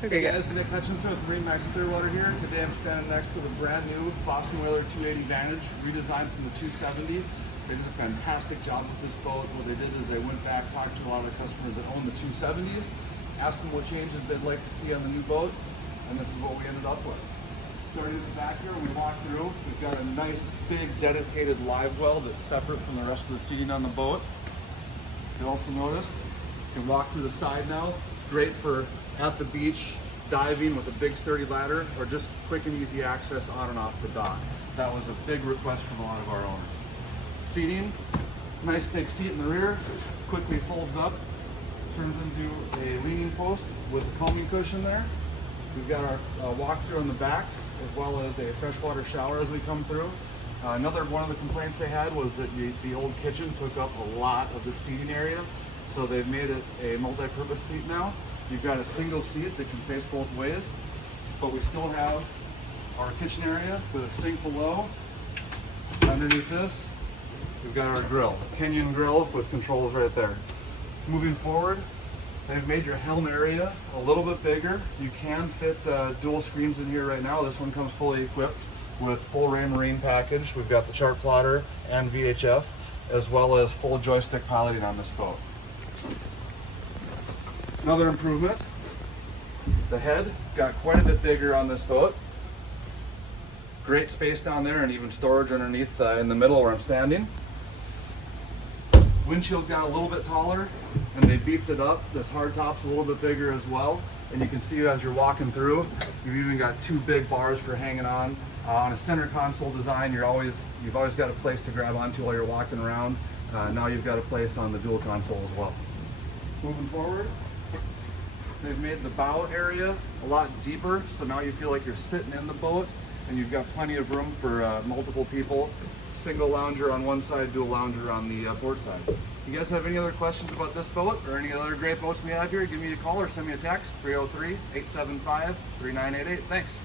Hey guys, Nick Hutchinson with MarineMax Clearwater here. Today I'm standing next to the brand new Boston Whaler 280 Vantage, redesigned from the 270. They did a fantastic job with this boat. What they did is they went back, talked to a lot of the customers that own the 270s, asked them what changes they'd like to see on the new boat, and this is what we ended up with. Starting in the back here, we walk through, we've got a nice big dedicated live well that's separate from the rest of the seating on the boat. You also notice you can walk through the side now. Great for at the beach, diving with a big sturdy ladder, or just quick and easy access on and off the dock. That was a big request from a lot of our owners. Seating, nice big seat in the rear, quickly folds up, turns into a leaning post with a combing cushion there. We've got our walk-through in the back, as well as a freshwater shower as we come through. Another one of the complaints they had was that the old kitchen took up a lot of the seating area, so they've made it a multi-purpose seat now. You've got a single seat that can face both ways, but we still have our kitchen area with a sink below. Underneath this, we've got our grill, Kenyon grill with controls right there. Moving forward, they've made your helm area a little bit bigger. You can fit dual screens in here right now. This one comes fully equipped with full Marine package. We've got the chart plotter and VHF, as well as full joystick piloting on this boat. Another improvement, the head got quite a bit bigger on this boat. Great space down there and even storage underneath in the middle where I'm standing. Windshield got a little bit taller and they beefed it up. This hardtop's a little bit bigger as well. And you can see as you're walking through, you've even got two big bars for hanging on. On a center console design, you've always got a place to grab onto while you're walking around. Now you've got a place on the dual console as well. Moving forward, they've made the bow area a lot deeper, so now you feel like you're sitting in the boat and you've got plenty of room for multiple people. Single lounger on one side, dual lounger on the port side. If you guys have any other questions about this boat or any other great boats we have here, give me a call or send me a text, 303-875-3988. Thanks.